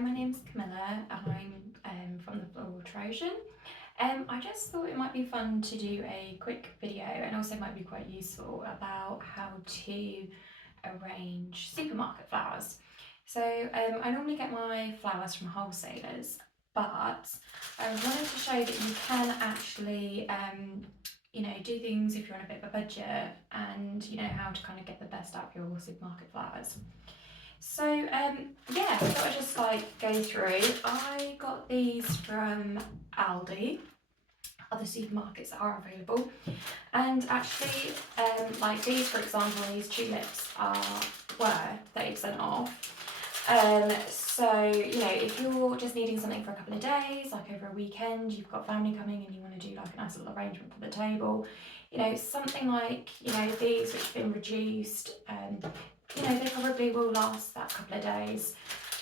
my name's Camilla and I'm from the Floral Trojan. I just thought it might be fun to do a quick video and also might be quite useful about how to arrange supermarket flowers. So I normally get my flowers from wholesalers, but I wanted to show that you can actually do things if you're on a bit of a budget and how to kind of get the best out of your supermarket flowers. So yeah, I thought I'd just go through. I got these from Aldi, other supermarkets that are available, and actually like these, for example, these tulips were 30% off. So if you're just needing something for a couple of days, like over a weekend, you've got family coming and you want to do like a nice little arrangement for the table, something like these which have been reduced, they probably will last that couple of days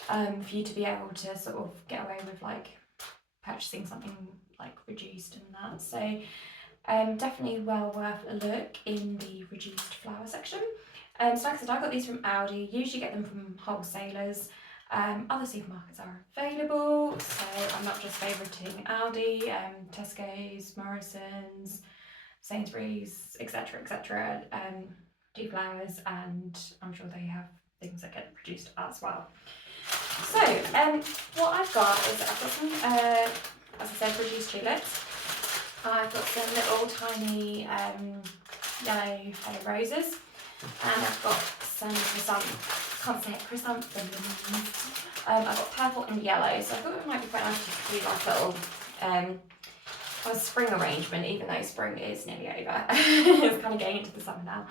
for you to be able to sort of get away with like purchasing something like reduced and that. So definitely well worth a look in the reduced flower section. So like I said, I got these from Aldi, usually get them from wholesalers. Other supermarkets are available, so I'm not just favouriting Aldi, Tesco's, Morrison's, Sainsbury's, etc. Do flowers, and I'm sure they have things that get produced as well. So what I've got is I've got some, as I said, reduced tulips. I've got some little tiny yellow roses, and I've got some chrysanthemums. I've got purple and yellow, so I thought it might be quite nice to do like a little a spring arrangement, even though spring is nearly over. It's kind of getting into the summer now.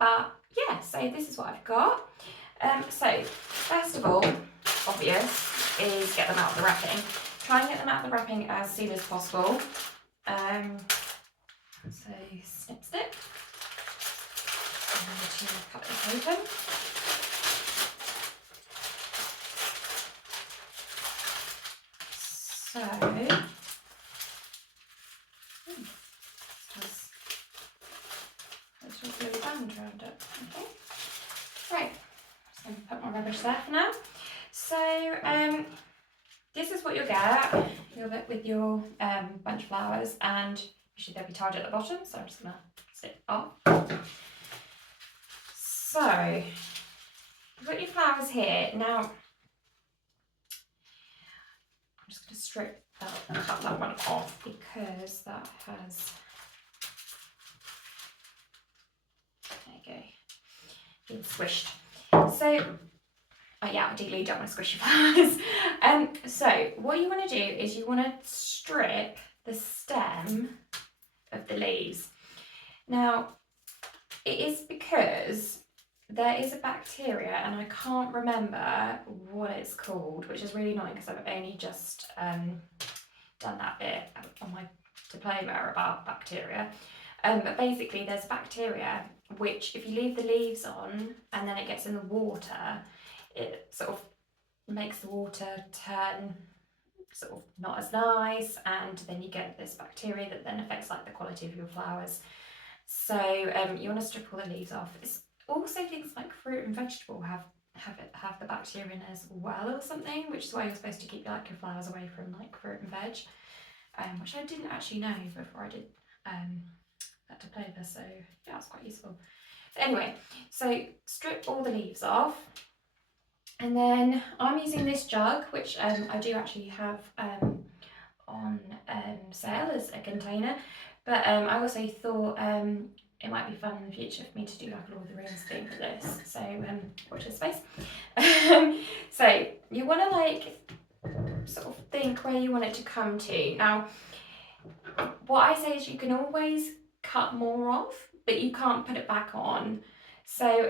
But yeah, so this is what I've got. So first of all, obvious, is get them out of the wrapping. Try and get them out of the wrapping as soon as possible. So snip. I'm going to cut this open. So there's just a little band around it. Okay. Right. Just going to put my rubbish there for now. So this is what you'll get. You'll get with your bunch of flowers, and usually they'll be tied at the bottom. So I'm just going to snip off. So you've got your flowers here. Now I'm just going to strip that and cut that one off because that has, there you go, been squished. So yeah, ideally you don't want to squish your flowers. So what you want to do is you want to strip the stem of the leaves. Now it is because there is a bacteria, and I can't remember what it's called, which is really annoying because I've only just done that bit on my diploma about bacteria. But basically there's bacteria which, if you leave the leaves on and then it gets in the water, it sort of makes the water turn sort of not as nice, and then you get this bacteria that then affects like the quality of your flowers. So you want to strip all the leaves off. It's also things like fruit and vegetable have the bacteria in as well or something, which is why you're supposed to keep like your flowers away from like fruit and veg, which I didn't actually know before I did that diploma. So yeah, it's quite useful. So anyway, so strip all the leaves off. And then I'm using this jug, which I do actually have on sale as a container, but I also thought it might be fun in the future for me to do like a Lord of the Rings thing for this, so watch this space. So you want to like sort of think where you want it to come to. Now what I say is you can always cut more off, but you can't put it back on. So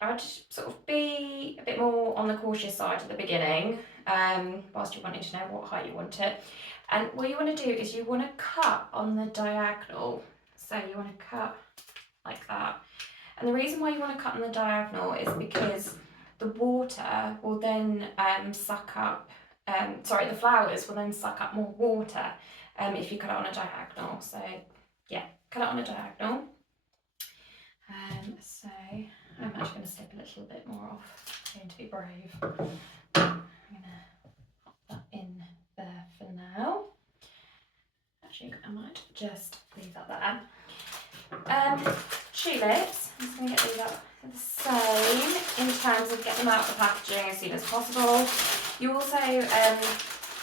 I'd sort of be a bit more on the cautious side at the beginning, whilst you're wanting to know what height you want it. And what you want to do is you want to cut on the diagonal. So you want to cut like that. And the reason why you want to cut on the diagonal is because the water will then suck up, the flowers will then suck up more water if you cut it on a diagonal. So yeah, cut it on a diagonal. So I'm actually going to snip a little bit more off. I'm going to be brave. Actually, I might just leave that there. Tulips, I'm just going to get these up the same in terms of getting them out of the packaging as soon as possible. You also,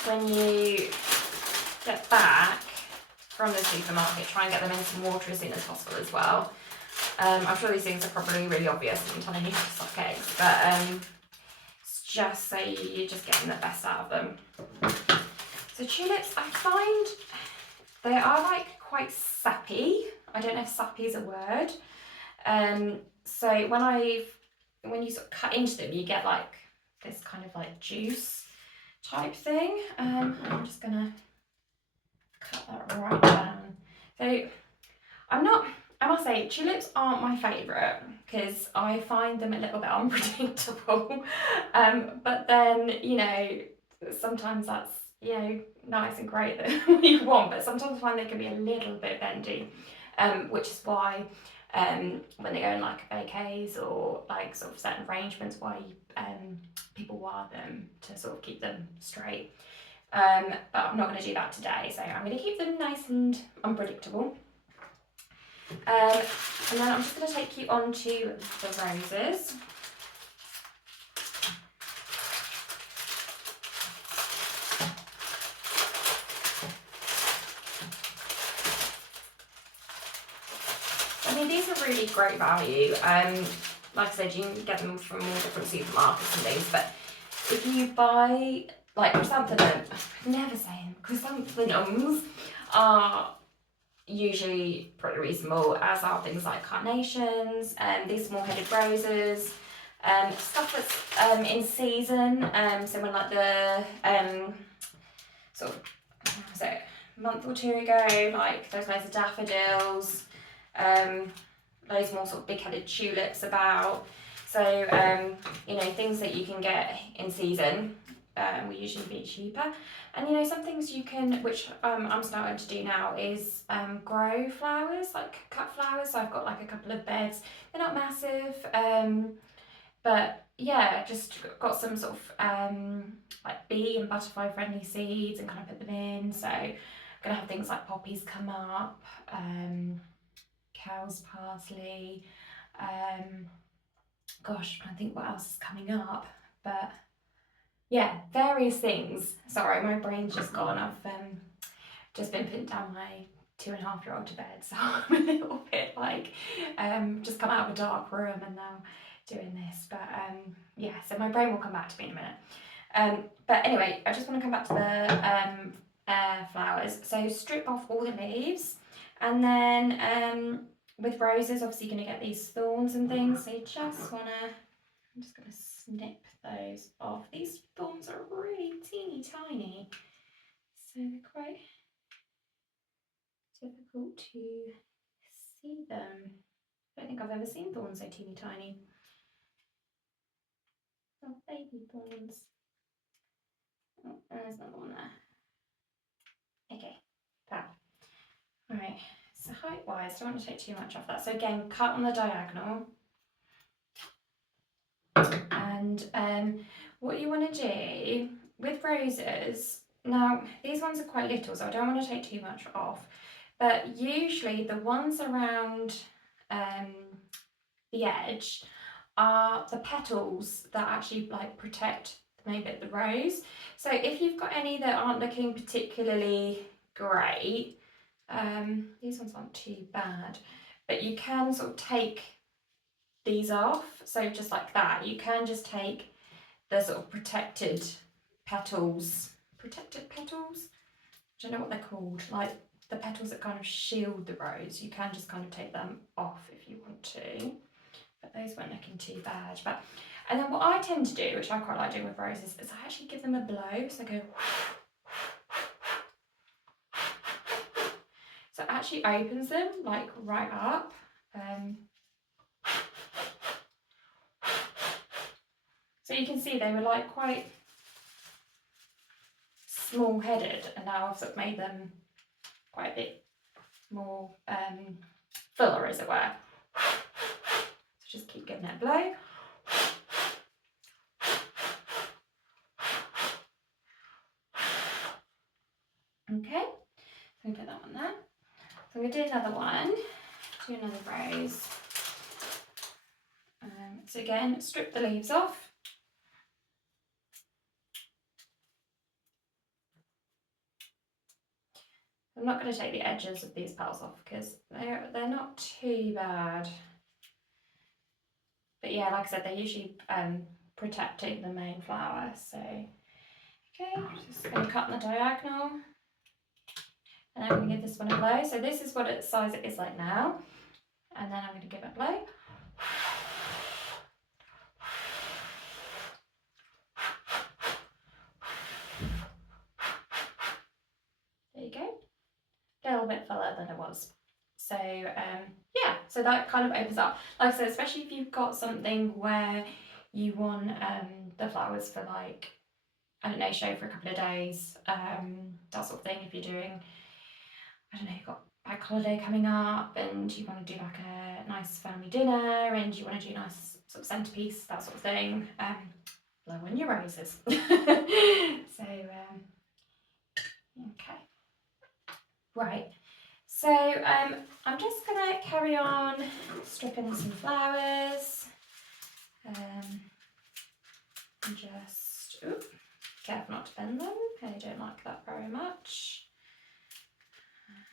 when you get back from the supermarket, try and get them in some water as soon as possible as well. I'm sure these things are probably really obvious and I'm telling you how to suck eggs, but it's just so you're just getting the best out of them. So tulips, I find they are like quite sappy. I don't know if sappy is a word. So when you sort of cut into them, you get like this kind of like juice type thing. I'm just gonna cut that right down. So I must say, tulips aren't my favourite because I find them a little bit unpredictable. But then, you know, sometimes that's, you know, nice and great that you want, but sometimes I find they can be a little bit bendy, which is why when they go in like bouquets or like sort of certain arrangements, why people wire them to sort of keep them straight. But I'm not going to do that today, so I'm going to keep them nice and unpredictable. And then I'm just going to take you on to the roses. I mean, these are really great value. Like I said, you can get them from all different supermarkets and things, but if you buy, like, chrysanthemums, I never say them, chrysanthemums are usually pretty reasonable, as are things like carnations and these small-headed roses, stuff that's in season. So when like the sort of, what was it, a month or two ago, like there's loads of daffodils, loads more sort of big-headed tulips about. So you know, things that you can get in season will usually be cheaper. And you know, some things you can, which I'm starting to do now, is grow flowers, like cut flowers. So I've got like a couple of beds. They're not massive, but yeah, just got some sort of like bee and butterfly friendly seeds and kind of put them in. So I'm gonna have things like poppies come up, cow's parsley. Gosh, I think what else is coming up, but yeah, various things. Sorry, my brain's just gone. I've just been putting down my 2.5-year-old to bed, so I'm a little bit like just come out of a dark room and now doing this. But yeah, so my brain will come back to me in a minute. But anyway, I just want to come back to the flowers. So strip off all the leaves, and then with roses, obviously you're going to get these thorns and things. So you just want to, I'm just going to snip those off. These thorns are really teeny tiny, so they're quite difficult to see them. I don't think I've ever seen thorns so teeny tiny. Oh, baby thorns. Oh, there's another one there. Okay, fab. Alright, so height-wise, don't want to take too much off that. So again, cut on the diagonal. And what you want to do with roses, now these ones are quite little, so I don't want to take too much off, but usually the ones around the edge are the petals that actually like protect maybe the rose. So if you've got any that aren't looking particularly great, these ones aren't too bad, but you can sort of take these off. So just like that, you can just take the sort of protected petals. I don't know what they're called, like the petals that kind of shield the rose. You can just kind of take them off if you want to, but those weren't looking too bad. But and then what I tend to do, which I quite like doing with roses, is I actually give them a blow. So I go, so it actually opens them like right up. So you can see they were like quite small headed, and now I've sort of made them quite a bit more fuller, as it were. So just keep giving it a blow. Okay, I'm going to put that one there. So I'm going to do another one, do another rose. So again, strip the leaves off. I'm not going to take the edges of these petals off because they're not too bad. But yeah, like I said, they're usually protecting the main flower. So, okay, just going to cut the diagonal. And then I'm going to give this one a blow. So this is what its size it is like now. And then I'm going to give it a blow. There you go. A little bit fuller than it was. So yeah, so that kind of opens up. Like I said, especially if you've got something where you want the flowers for like, I don't know, show for a couple of days, that sort of thing. If you're doing, I don't know, you've got bank holiday coming up and you want to do like a nice family dinner and you want to do a nice sort of centerpiece, that sort of thing, blow on your roses. So, okay. Right. So I'm just going to carry on stripping some flowers. And just, careful not to bend them. I don't like that very much.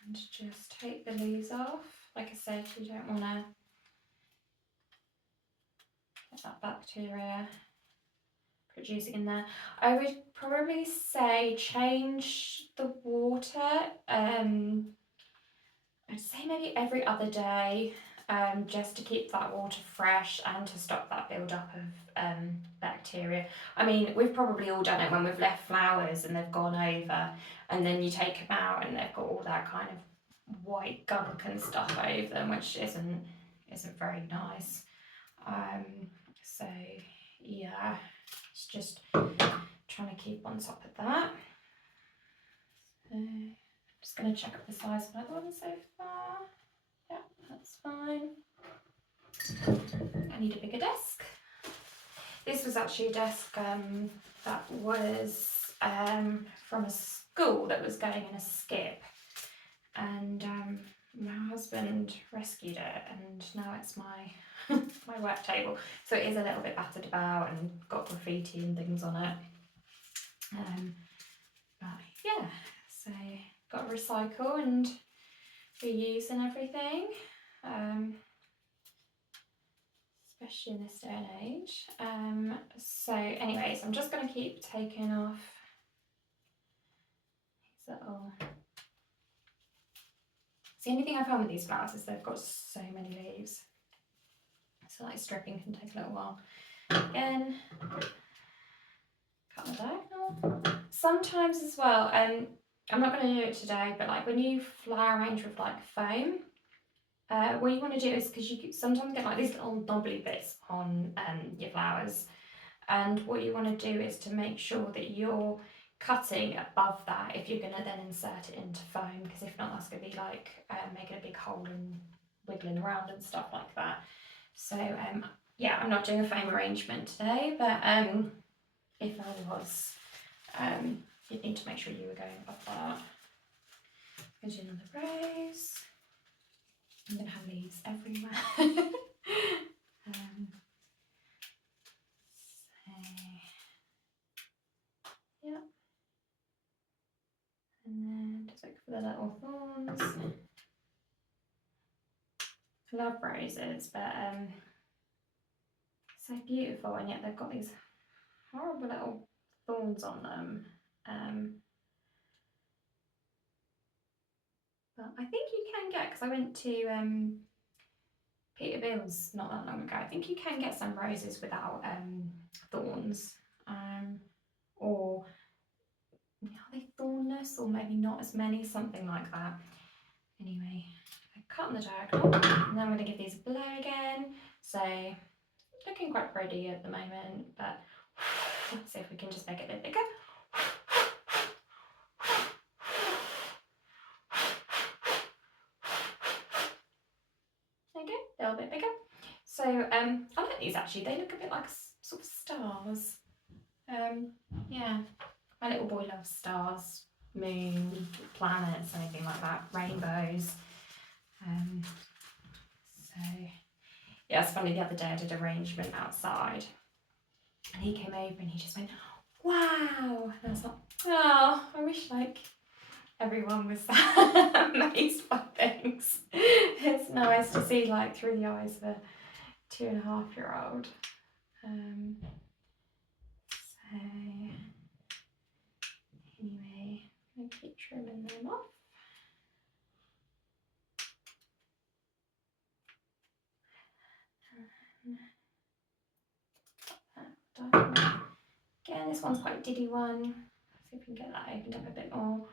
And just take the leaves off. Like I said, you don't want to get that bacteria producing in there. I would probably say change the water. I'd say maybe every other day, just to keep that water fresh and to stop that build-up of bacteria. I mean, we've probably all done it when we've left flowers and they've gone over, and then you take them out and they've got all that kind of white gunk and stuff over them, which isn't very nice. So yeah, it's just trying to keep on top of that. So I'm just going to check up the size of another one so far. Yeah, that's fine. I need a bigger desk. This was actually a desk that was from a school that was going in a skip, and my husband rescued it, and now it's my my work table. So it is a little bit battered about and got graffiti and things on it. But yeah, so got to recycle and reuse and everything, especially in this day and age. So anyways, I'm just going to keep taking off these little... So the only thing I found with these flowers is they've got so many leaves. So like stripping can take a little while. Again, cut the diagonal. Sometimes as well, I'm not going to do it today, but like when you flower arrange with like foam, what you want to do is, because you sometimes get like these little knobbly bits on your flowers, and what you want to do is to make sure that you're cutting above that if you're going to then insert it into foam, because if not that's going to be like making a big hole and wiggling around and stuff like that. So yeah, I'm not doing a foam arrangement today, but if I was, you'd need to make sure you were going above that. I'm going to do another rose. I'm going to have leaves everywhere. So, yeah. And then just look for the little thorns. I love roses, but so beautiful, and yet they've got these horrible little thorns on them. But I think you can get, because I went to Peterbilt's not that long ago, I think you can get some roses without thorns, or are they thornless, or maybe not as many, something like that. Anyway, I cut on the diagonal, and then I'm going to give these a blow again. So looking quite pretty at the moment, but let's see if we can just make it a bit bigger. There you go, a little bit bigger. So I like these actually, they look a bit like sort of stars. Yeah, my little boy loves stars. moon, planets, anything like that, rainbows. So yeah, it's funny, the other day I did arrangement outside and he came over and he just went, wow, and I was like, oh, I wish like everyone was that amazed by things. It's nice to see like through the eyes of a 2.5-year-old. So anyway, I keep trimming them off. Again, this one's quite a diddy one. Let's see if we can get that opened up a bit more.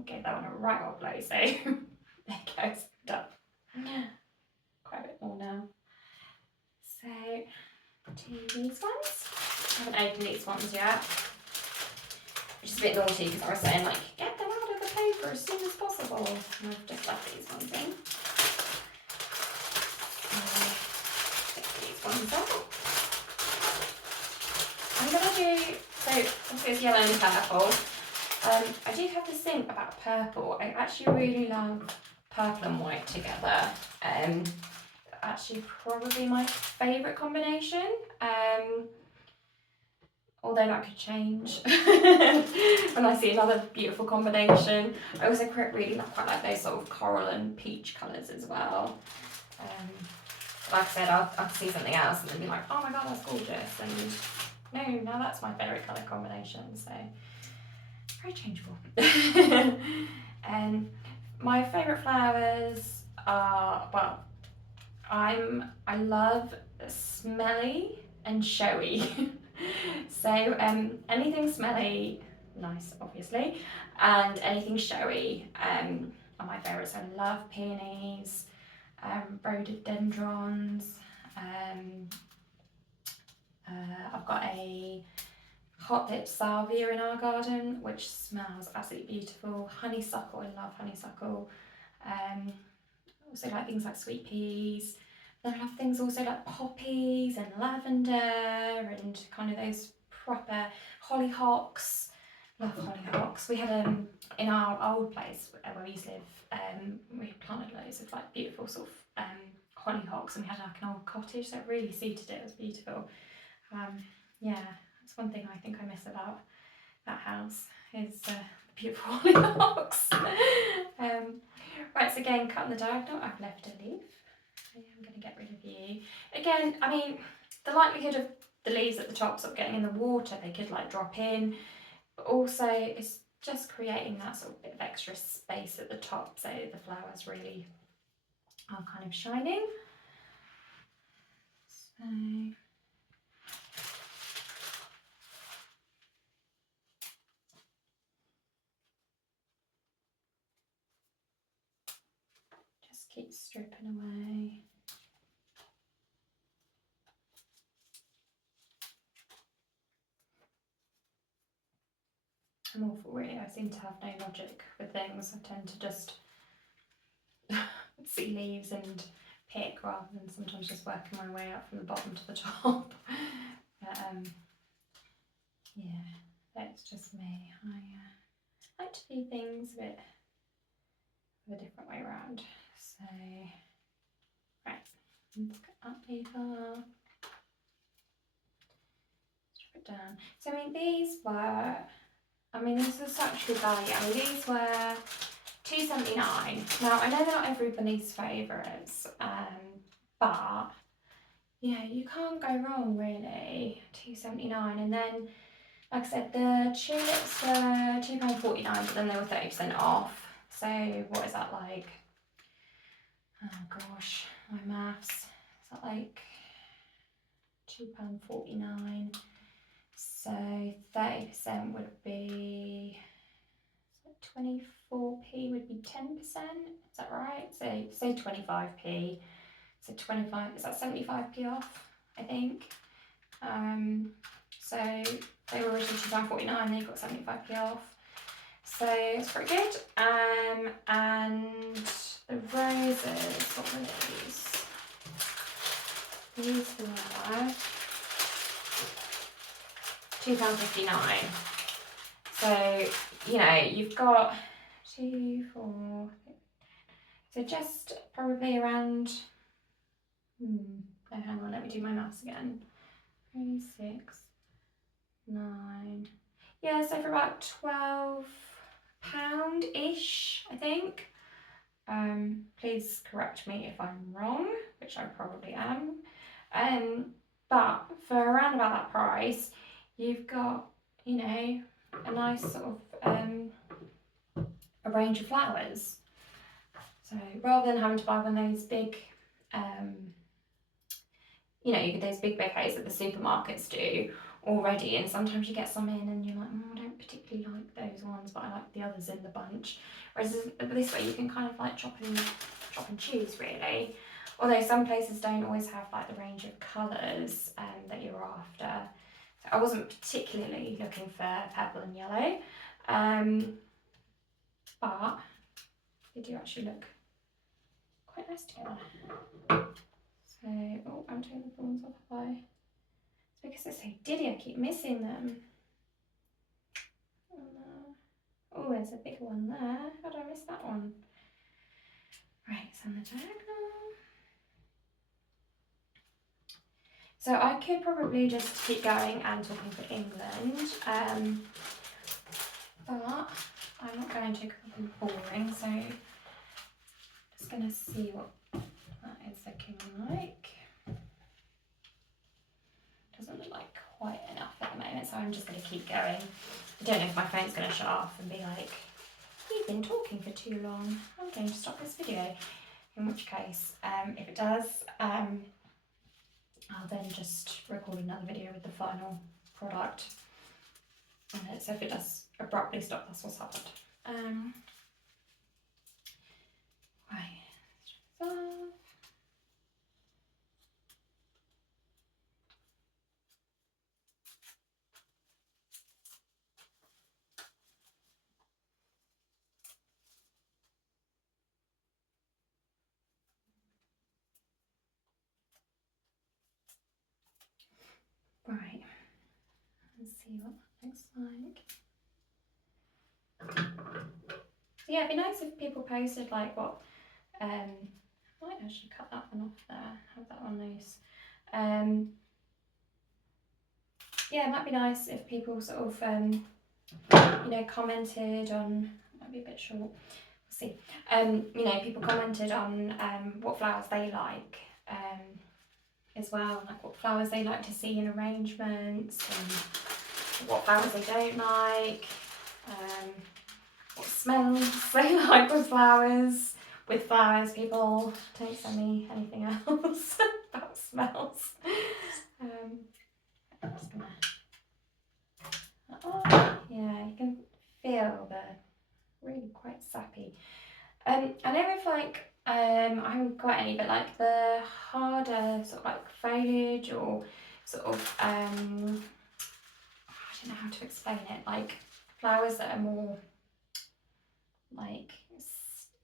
Okay, that one a right old blow, so there it goes, done. Quite a bit more now. So, do these ones. I haven't opened these ones yet, which is a bit naughty because I was saying like, get them out of the paper as soon as possible. And I've just left these ones in. Get these ones out. I'm going to do, so obviously it's yellow and purple. I do have this thing about purple. I actually really love purple and white together. Actually probably my favourite combination. Although that could change when I see another beautiful combination. I also really quite like those sort of coral and peach colours as well. Like I said, I'll see something else and then be like, oh my god, that's gorgeous. And no, that's my favourite colour combination. So very changeable. And my favourite flowers are, well, I love smelly and showy. So anything smelly, nice obviously, and anything showy are my favourites. I love peonies, rhododendrons. I've got a hot lip salvia in our garden, which smells absolutely beautiful. Honeysuckle, I love honeysuckle. Also like things like sweet peas. Then I love things also like poppies and lavender and kind of those proper hollyhocks. Love hollyhocks. We had in our old place where we used to live, we planted loads of like beautiful sort of hollyhocks, and we had like an old cottage, so it really suited it. It was beautiful. Yeah, that's one thing I think I miss about that house is the beautiful hollyhocks. Right, so again, cutting the diagonal, I've left a leaf. So I'm going to get rid of you. Again, I mean, the likelihood of the leaves at the top sort of getting in the water, they could like drop in, but also it's just creating that sort of bit of extra space at the top so the flowers really are kind of shining. So just keep stripping away. I'm awful really, I seem to have no logic with things. I tend to just see leaves and pick rather than sometimes just working my way up from the bottom to the top. But yeah, that's just me. I like to do things a bit of a different way around. So, right, let's get that leaf off. Strip it down. So I mean these were, this is such good value. I mean these were $2.79. Now I know they're not everybody's favourites, but yeah, you can't go wrong really. $2.79, and then like I said, the tulips were £2.49, but then they were 30% off. So what is that like? Oh gosh, my maths. Is that like £2.49? So 30% would be 24p would be 10%. Is that right? So say 25p. So 25, is that 75p off? I think. So they were originally £2.49, they got 75p off. So it's pretty good. And the roses, what were these? these were £2.59. So, you know, you've got 2, 4, so just probably around, oh, hang on, let me do my maths again. 3, 6, 9. Yeah, so for about £12-ish, I think. Please correct me if I'm wrong, which I probably am. But for around about that price, you've got, you know, a nice sort of a range of flowers. So rather than having to buy one of those big, you know, you get those big bouquets that the supermarkets do already, and sometimes you get some in and you're like, I don't particularly like those ones, but I like the others in the bunch. Whereas this way you can kind of like chop and choose really. Although some places don't always have like the range of colours that you're after. So I wasn't particularly looking for purple and yellow, but they do actually look quite nice together. So, oh, I'm taking the thorns off by. It's because it's so diddy, I keep missing them. Oh, there's a bigger one there. How did I miss that one? Right, it's on the diagonal. So I could probably just keep going and talking for England, but I'm not going to because I'm boring, so just going to see what that is looking like. Doesn't look like quite enough at the moment, so I'm just going to keep going. I don't know if my phone's going to shut off and be like, you've been talking for too long, I'm going to stop this video. In which case, if it does, I'll then just record another video with the final product. So if it does abruptly stop, that's what's happened. Right, right, let's see what that looks like. So yeah, it'd be nice if people posted like what, I might actually cut that one off there, have that one loose. Yeah, it might be nice if people sort of, you know, commented on, might be a bit short, we'll see. You know, people commented on what flowers they like as well, like what flowers they like to see in arrangements, and what flowers they don't like, what smells they like with flowers. With flowers, people don't send me anything else about smells. I'm just gonna, oh, yeah, you can feel the really quite sappy. I know if like I haven't got any, but like the harder sort of like foliage or sort of I don't know how to explain it, like flowers that are more like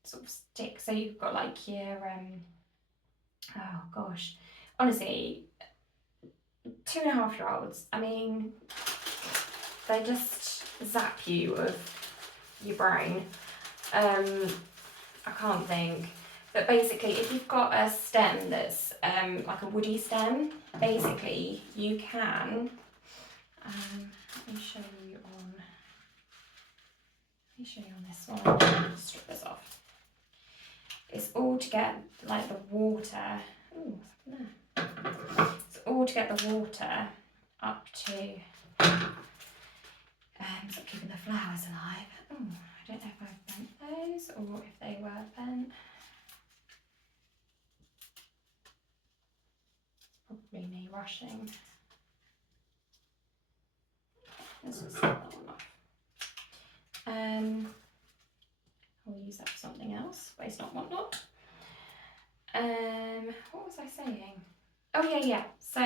sort of stick. So you've got like your oh gosh, honestly, 2.5-year-olds, I mean, they just zap you of your brain. I can't think. But basically, if you've got a stem that's like a woody stem, basically you can, let me show you on this one, strip this off. It's all to get like the water, ooh, what's there? It's all to get the water up to sort of keeping the flowers alive. Oh, I don't know if I've bent those or if they were bent. Probably me rushing. Let's just set that one off. I'll use that for something else. Waste not, want not. What was I saying? Oh yeah. So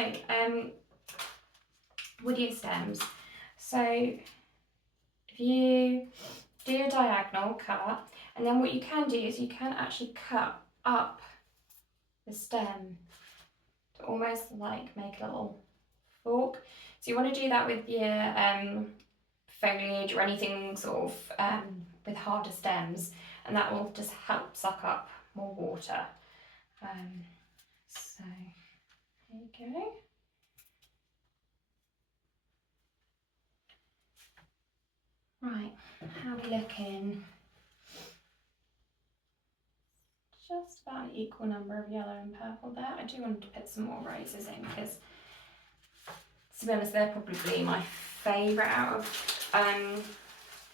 woody stems. So if you do a diagonal cut, and then what you can do is you can actually cut up the stem to almost like make a little fork. So you want to do that with your foliage or anything sort of with harder stems, and that will just help suck up more water. So there you go. Right, how are we looking? Just about an equal number of yellow and purple there. I do want to put some more roses in because, to be honest, they're probably my favourite out of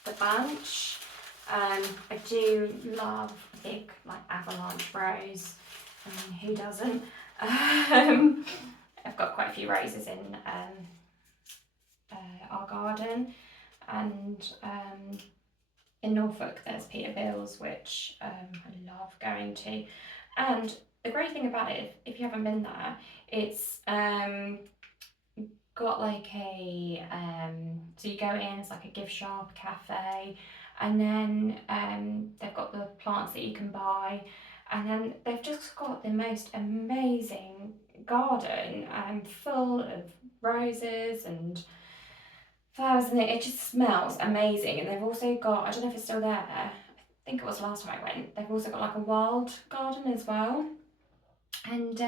the bunch. I do love a big like avalanche rose. I mean, who doesn't? I've got quite a few roses in our garden, and in Norfolk there's Peterbilt's, which I love going to. And the great thing about it, if you haven't been there, it's got like a so you go in, it's like a gift shop, cafe, and then they've got the plants that you can buy, and then they've just got the most amazing garden full of roses and flowers, and it just smells amazing. And they've also got, I don't know if it's still there, I think it was last time I went, they've also got like a wild garden as well. And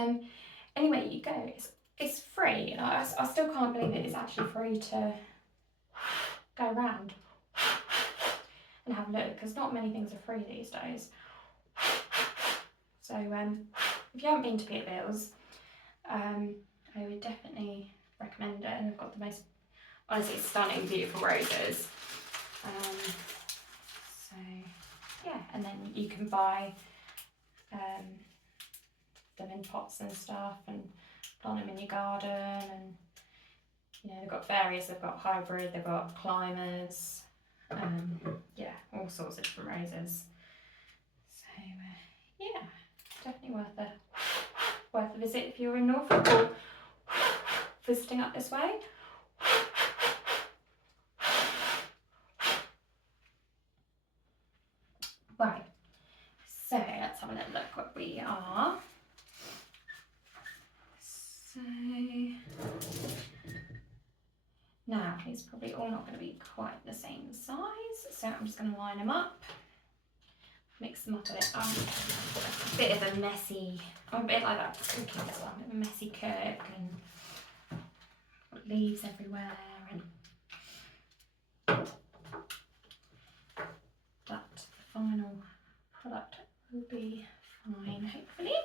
anyway, you go, it's free. And I still can't believe it is actually free to go around and have a look, because not many things are free these days. So if you haven't been to Peterbilt's, I would definitely recommend it. And they've got the most, honestly, stunning, beautiful roses. So yeah, and then you can buy them in pots and stuff and plant them in your garden. And you know, they've got various, they've got hybrid, they've got climbers, yeah, all sorts of different roses. So yeah, definitely worth a visit if you're in Norfolk or visiting up this way. Right, so let's have a little look what we are. So now it's probably all not going to be quite the same size, so I'm just going to line them up, mix them up a bit. A bit of a messy, I'm a bit like that cooking as well, a bit of a messy cook and leaves everywhere, and but the final product will be fine, hopefully.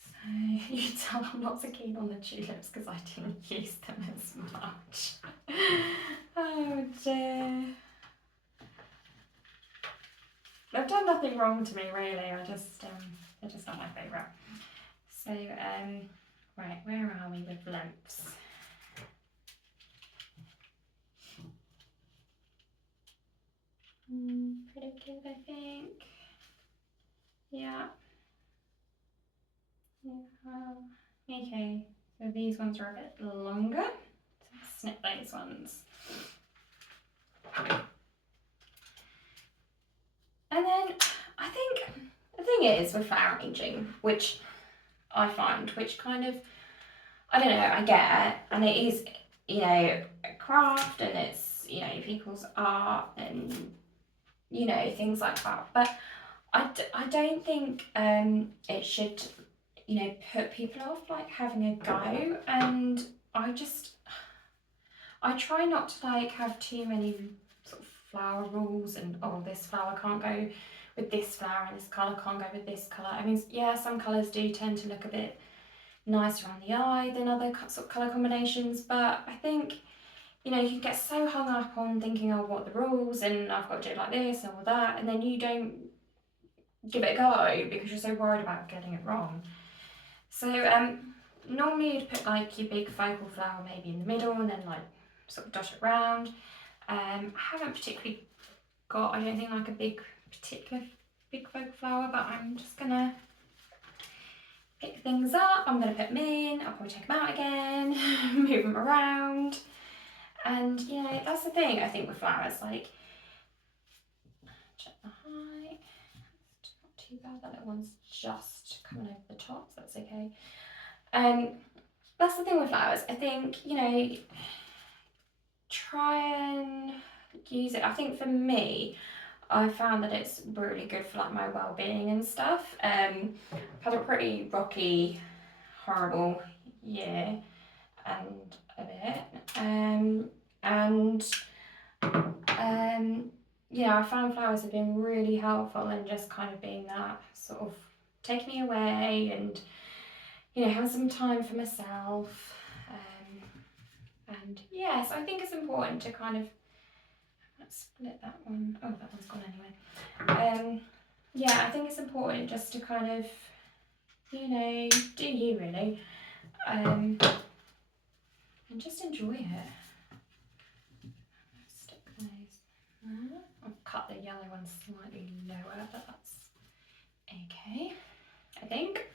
So you can tell I'm not so keen on the tulips because I didn't use them as much. Oh dear. They've done nothing wrong to me really, they're just not my favourite. So right, where are we with lengths? Pretty good, I think. Yeah. Okay, so these ones are a bit longer. So I'll snip those ones. And then I think the thing is with flower arranging, which I find, which kind of, I don't know, I get, and it is, you know, a craft, and it's, you know, people's art and, you know, things like that. But I don't think it should, you know, put people off like having a go. And I try not to like have too many sort of flower rules and, oh, this flower can't go with this flower and this colour can't go with this colour. I mean, yeah, some colours do tend to look a bit nicer on the eye than other sort of colour combinations, but I think, you know, you can get so hung up on thinking, oh, what are the rules, and I've got to do it like this and all that, and then you don't give it a go because you're so worried about getting it wrong. So normally you'd put like your big focal flower maybe in the middle and then like sort of dot it round. I haven't particularly got, I don't think, like a particular big focal flower, but I'm just gonna pick things up. I'm gonna put them in, I'll probably take them out again, move them around. And you know, that's the thing I think with flowers, like, check the height, it's not too bad, that little one's just coming over the top, so that's okay. That's the thing with flowers. I think, you know, try and use it. I think for me, I found that it's really good for like my well-being and stuff. I've had a pretty rocky, horrible year and a bit. And yeah, I found flowers have been really helpful in just kind of being that sort of take me away and, you know, have some time for myself. And yeah, so I think it's important to kind of, let's split that one. Oh, that one's gone anyway. Yeah, I think it's important just to kind of, you know, do you really, and just enjoy it. Stick those there. I'll cut the yellow one slightly lower, but that's okay, I think.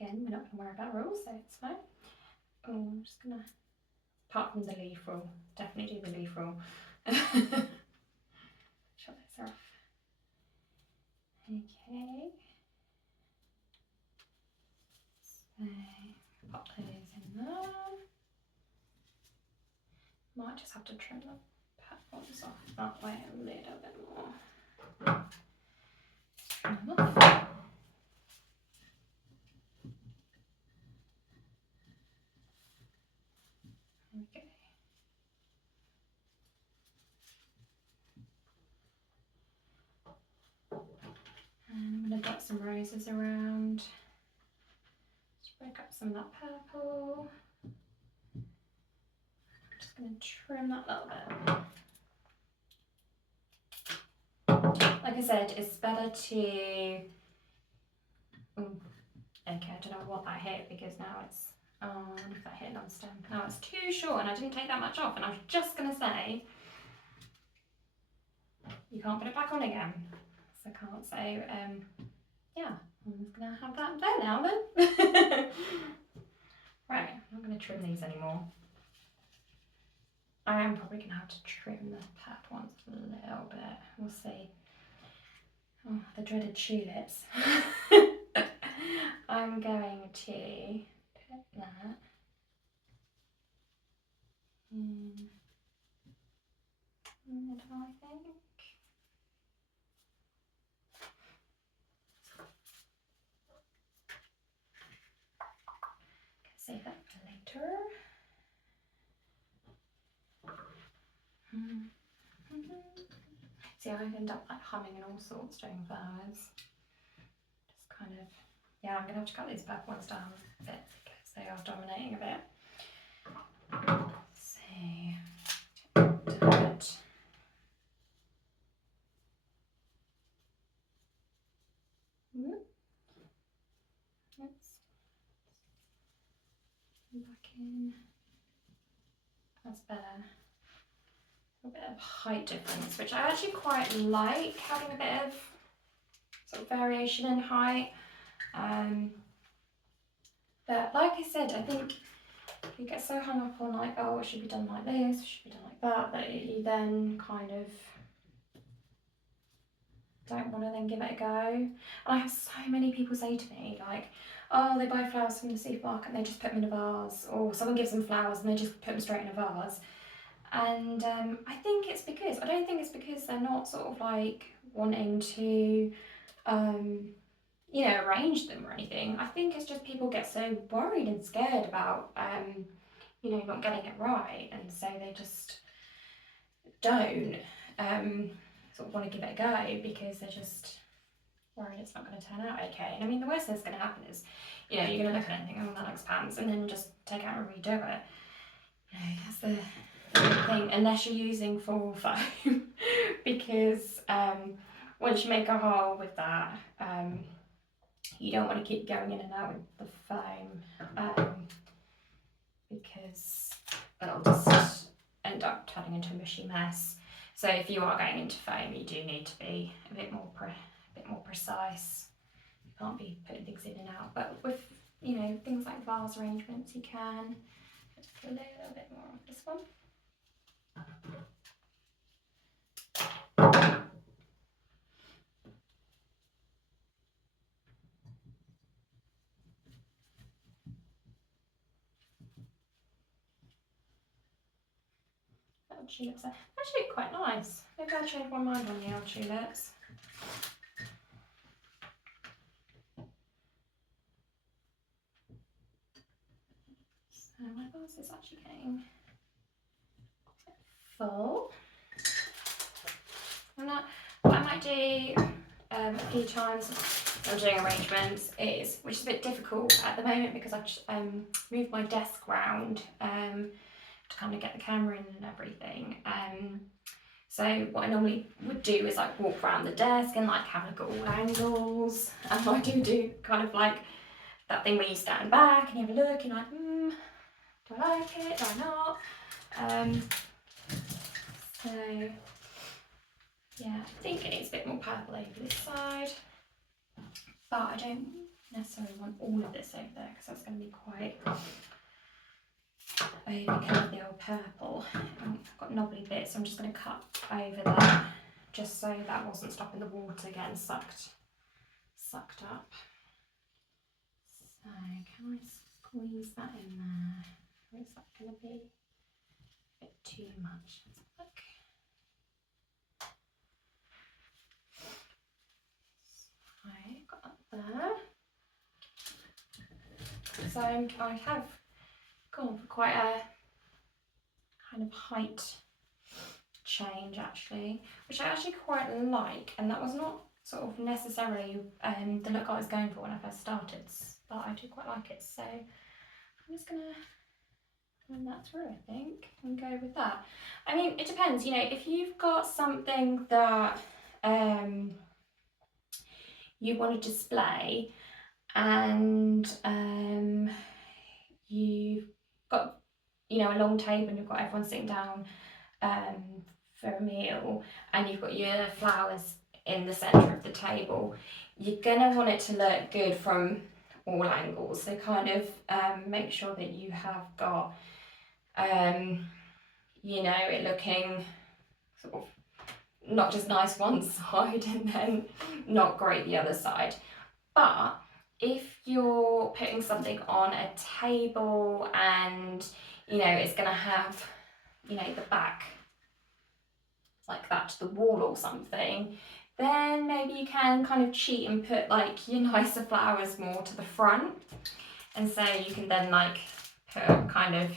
Again, we're not going to worry about rules, so it's fine. Oh, I'm just going to, apart from the leaf rule, definitely do the leaf rule. Shut those off. Okay. So, pop those in there. Might just have to trim the petals off that way a little bit more. Trim them off. Okay. And I'm going to dot some roses around. Just break up some of that purple. I'm just going to trim that little bit. Like I said, it's better to. Okay, I don't know what that hit because now it's. Oh, I wonder if that hit on stem. No, it's too short and I didn't take that much off. And I was just going to say, you can't put it back on again. So I can't say, yeah, I'm just going to have that there now then. Right, I'm not going to trim these anymore. I am probably going to have to trim the purple ones a little bit. We'll see. Oh, the dreaded tulips. I'm going to put that in the middle, I think. Save that for later. See, I end up like humming and all sorts during flowers. Just kind of, yeah, I'm going to have to cut these purple ones down a bit because they are dominating a bit. So, that. Let's back in. That's better. A bit of height difference, which I actually quite like, having a bit of sort of variation in height. But like I said, I think you get so hung up on like, oh, it should be done like this, it should be done like that you then kind of don't want to then give it a go. And I have so many people say to me like, oh, they buy flowers from the supermarket and they just put them in a vase, or someone gives them flowers and they just put them straight in a vase. And I think it's because, I don't think it's because they're not sort of like wanting to, you know, arrange them or anything. I think it's just people get so worried and scared about, you know, not getting it right. And so they just don't sort of want to give it a go because they're just worried it's not going to turn out okay. And I mean, the worst thing that's going to happen is, you know, you're going to look at it and think, oh, that looks pants, and then just take it out and redo it. You know, that's the thing, unless you're using full foam, because once you make a hole with that, you don't want to keep going in and out with the foam, because it'll just end up turning into a mushy mess. So if you are going into foam, you do need to be a bit more precise. You can't be putting things in and out. But with, you know, things like vase arrangements, you can. Just put a little bit more of this one. got tulips there. Actually, quite nice. Maybe I'll change my mind on the old tulips. So my vase is actually getting full. And what I might do a few times when I'm doing arrangements is, which is a bit difficult at the moment because I've just moved my desk round to kind of get the camera in and everything. So what I normally would do is like walk around the desk and like have a look at all angles. And I do kind of like that thing where you stand back and you have a look and you're like, do I like it? Do I not? So yeah, I think it needs a bit more purple over this side, but I don't necessarily want all of this over there because that's going to be quite overkill of the old purple. I've got knobbly bits, so I'm just going to cut over that just so that wasn't stopping the water getting sucked up. So can I squeeze that in there, or is that going to be a bit too much? Let's look. So I got that there. So I have gone for quite a kind of height change actually, which I actually quite like, and that was not sort of necessarily the look I was going for when I first started, but I do quite like it. So I'm just gonna run that through, I think, and go with that. I mean, it depends, you know, if you've got something that you want to display and you've got, you know, a long table and you've got everyone sitting down for a meal and you've got your flowers in the centre of the table, you're gonna want it to look good from all angles. So kind of make sure that you have got you know, it looking sort of not just nice one side and then not great the other side. But if you're putting something on a table and, you know, it's going to have, you know, the back like that to the wall or something, then maybe you can kind of cheat and put like your nicer flowers more to the front. And so you can then like put kind of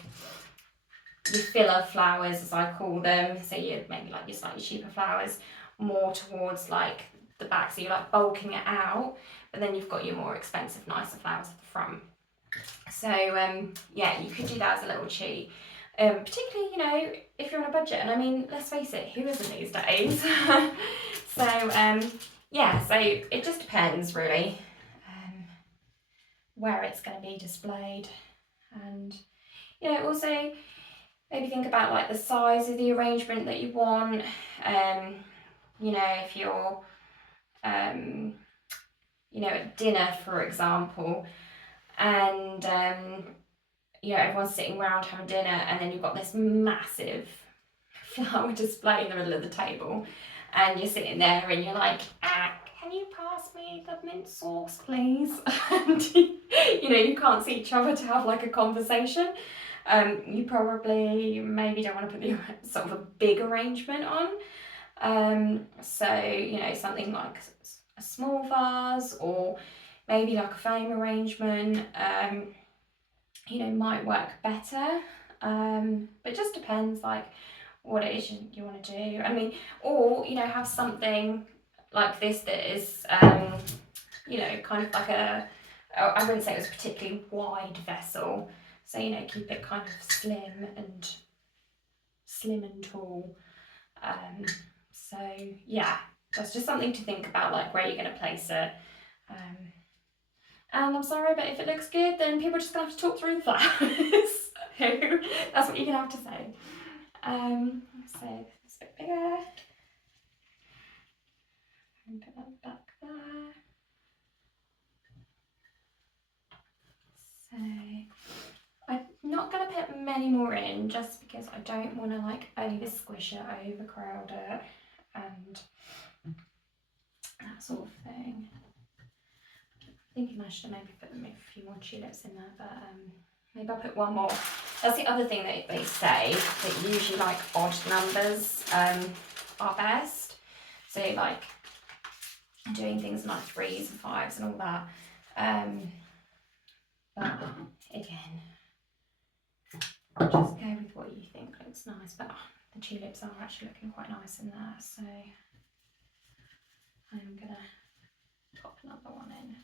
your filler flowers, as I call them, so you maybe like your slightly cheaper flowers more towards like the back, so you're like bulking it out, but then you've got your more expensive, nicer flowers at the front. So yeah, you could do that as a little cheat, particularly, you know, if you're on a budget. And I mean, let's face it, who isn't these days? So yeah, so it just depends really where it's going to be displayed, and you know, also maybe think about like the size of the arrangement that you want. You know, if you're you know, at dinner, for example, and you know, everyone's sitting around having dinner, and then you've got this massive flower display in the middle of the table, and you're sitting there and you're like, can you pass me the mint sauce, please? And you know, you can't see each other to have like a conversation. You probably maybe don't want to put the sort of a big arrangement on. So, you know, something like a small vase or maybe like a frame arrangement, you know, might work better. But it just depends like what it is you want to do. I mean, or, you know, have something like this that is, you know, kind of like I wouldn't say it was a particularly wide vessel. So, you know, keep it kind of slim and tall. So yeah, that's just something to think about, like where you're going to place it. And I'm sorry, but if it looks good, then people are just going to have to talk through the flowers. That's what you're going to have to say. So it's a bit bigger. And put that back there. So I'm not going to put many more in just because I don't want to like over squish it, overcrowd it, and that sort of thing. I'm thinking I should maybe put a few more tulips in there, but maybe I'll put one more That's the other thing that they say, that usually like odd numbers are best. So like doing things like 3s and 5s and all that. But again, just go with what you think looks nice. But the tulips are actually looking quite nice in there, so I'm gonna pop another one in.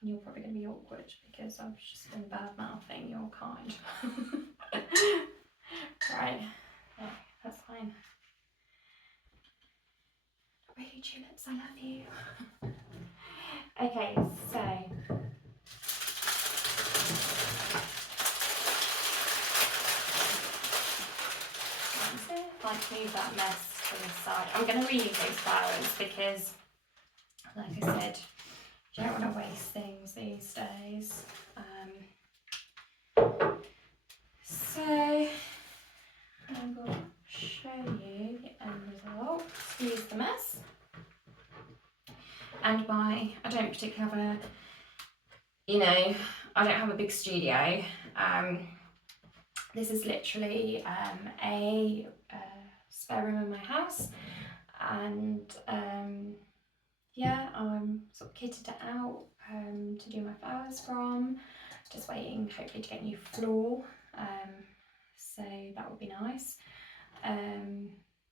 And you're probably going to be awkward because I've just been bad mouthing your kind. Right, yeah, that's fine. Really, tulips, I love you. Okay, so like move that mess to the side. I'm going to reuse those flowers because, like I said, you don't want to waste things these days. So I will show you the end result. Excuse the mess. And I don't particularly have I don't have a big studio. This is literally a spare room in my house, and yeah, I'm sort of kitted it out to do my flowers from. Just waiting, hopefully, to get new floor, so that would be nice.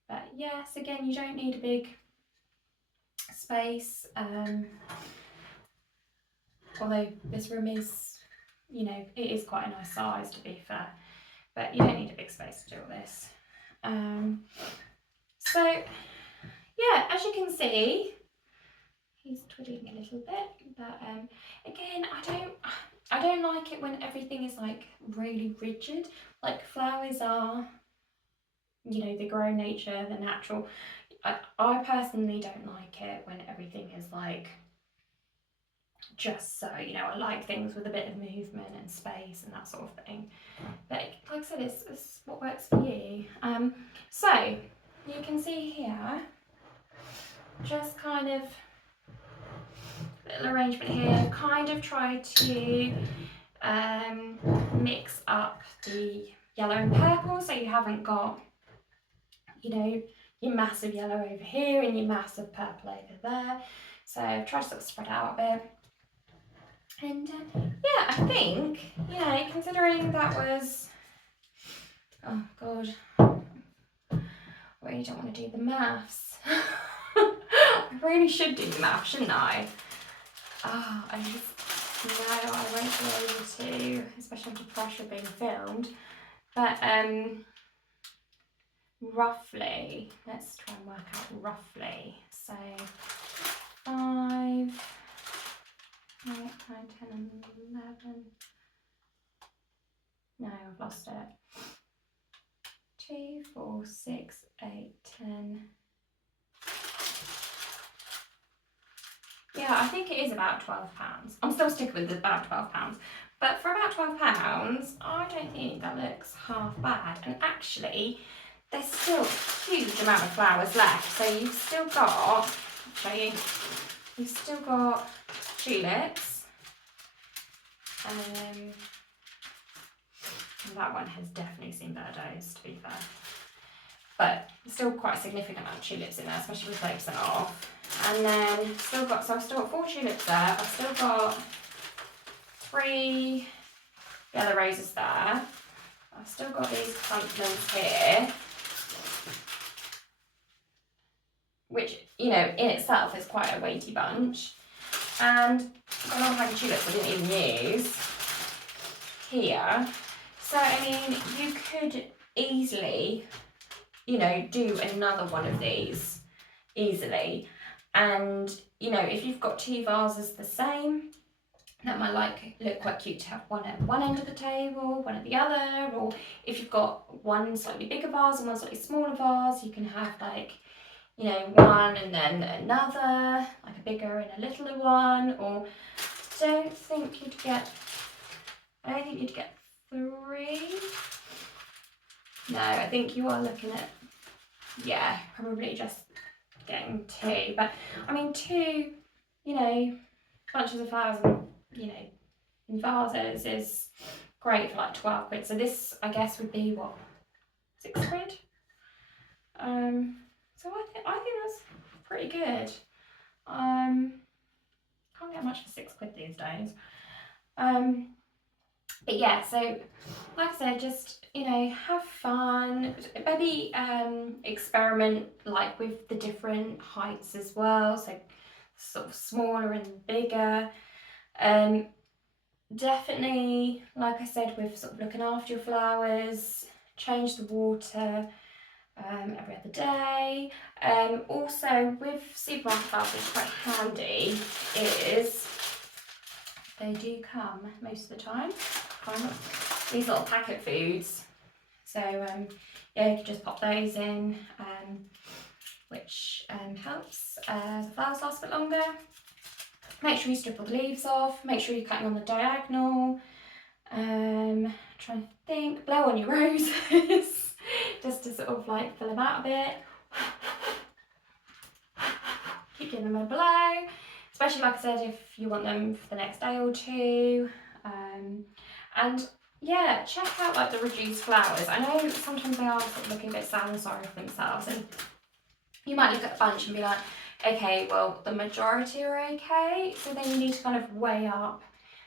But yes, again, you don't need a big space, although this room is, it is quite a nice size, to be fair, but you don't need a big space to do all this. So yeah, as you can see, he's twiddling a little bit, but again, I don't like it when everything is like really rigid. Like flowers are, they grow in nature, they're natural. I personally don't like it when everything is like just so, I like things with a bit of movement and space and that sort of thing. But like I said, it's what works for you. So you can see here, just kind of little arrangement here, kind of try to mix up the yellow and purple, so you haven't got, your massive yellow over here and your massive purple over there. So try to sort of spread out a bit. And yeah, I think, considering that was, oh God, I really don't want to do the maths. I really should do the maths, shouldn't I? Oh, I just, no, I won't be able to, especially under pressure being filmed. But roughly, let's try and work out roughly. So 5, 8, 9, 10, and 11. No, I've lost it. 2, 4, 6, 8, 10. Yeah, I think it is about £12. I'm still sticking with about £12. But for about £12, I don't think that looks half bad. And actually, there's still a huge amount of flowers left. So you've still got, I'll show you, you've still got tulips. And that one has definitely seen better days, to be fair. But still quite a significant amount of tulips in there, especially with those that are off. And then I've still got 4 tulips there. I've still got 3 yellow roses there. I've still got these chrysanthemums here, which, in itself is quite a weighty bunch. And a long pack of tulips I didn't even use here. So, I mean, you could easily, do another one of these easily. And, if you've got 2 vases the same, that might look quite cute to have one at one end of the table, one at the other. Or if you've got one slightly bigger vase and one slightly smaller vase, you can have one and then another, like a bigger and a littler one. Or I don't think you'd get 3. No, I think you are looking at, probably just getting 2. But I mean, 2, bunches of flowers and, in vases is great for like 12 quid. So this, I guess, would be what, 6 quid? So I think that's pretty good. Can't get much for 6 quid these days. But yeah, so like I said, just, you know, have fun, maybe experiment like with the different heights as well, so sort of smaller and bigger. Definitely, like I said, with sort of looking after your flowers, change the water every other day. Also with supermarket flowers, it's quite handy is they do come most of the time these little packet foods, so yeah, you can just pop those in, which helps the flowers last a bit longer. Make sure you strip all the leaves off, make sure you're cutting on the diagonal. Trying to think, blow on your roses just to sort of like fill them out a bit. Keep giving them a blow, especially like I said, if you want them for the next day or two. And yeah, check out like the reduced flowers. I know sometimes they are sort of looking a bit sad and sorry for themselves, and you might look at the bunch and be like, okay, well the majority are okay, so then you need to kind of weigh up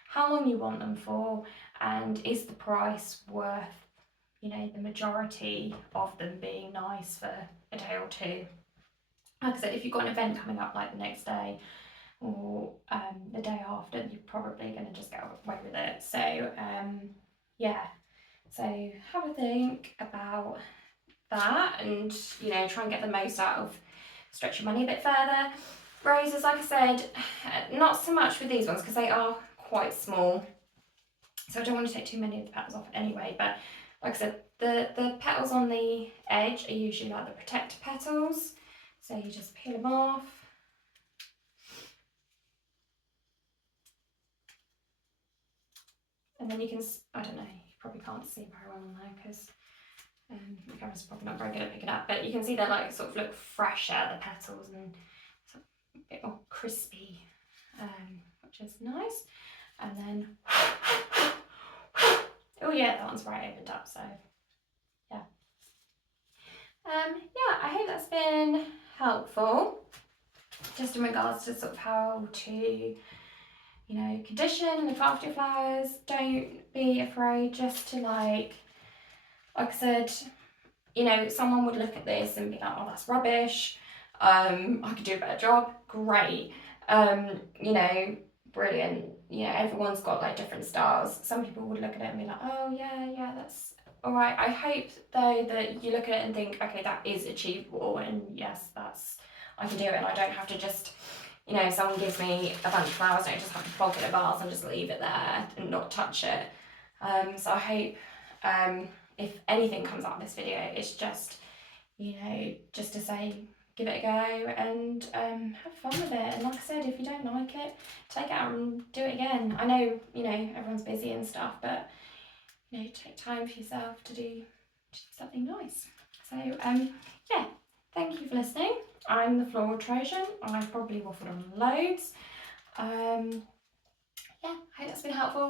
how long you want them for, and is the price worth, you know, the majority of them being nice for a day or two. Like I said, if you've got an event coming up like the next day or the day after, you're probably going to just get away with it. So yeah, so have a think about that, and you know, try and get the most out of stretch your money a bit further. Roses, like I said, not so much with these ones because they are quite small, so I don't want to take too many of the petals off anyway, but like I said, the petals on the edge are usually like the protector petals, so you just peel them off. And then you can, I don't know, you probably can't see very well on there because the camera's probably not very good at picking up, but you can see they like sort of look fresher, the petals, and sort of a bit more crispy, which is nice. And then, oh yeah, that one's right opened up, so yeah. Yeah, I hope that's been helpful, just in regards to sort of how to, you know, condition and look after your flowers. Don't be afraid just to like I said, you know, someone would look at this and be like, oh, that's rubbish. I could do a better job. Great. You know, brilliant. You know, everyone's got like different styles. Some people would look at it and be like, oh yeah, that's all right. I hope though that you look at it and think, okay, that is achievable, and yes, I can do it, and I don't have to just, you know, someone gives me a bunch of flowers, I don't just have to plonk it in a vase and just leave it there and not touch it. So I hope if anything comes out of this video, it's just, you know, just to say, give it a go and have fun with it. And like I said, if you don't like it, take it out and do it again. I know, you know, everyone's busy and stuff, but, you know, take time for yourself to do something nice. So, yeah, thank you for listening. I'm the Floral Trojan. I've probably waffled on loads. Yeah, I hope that's been helpful.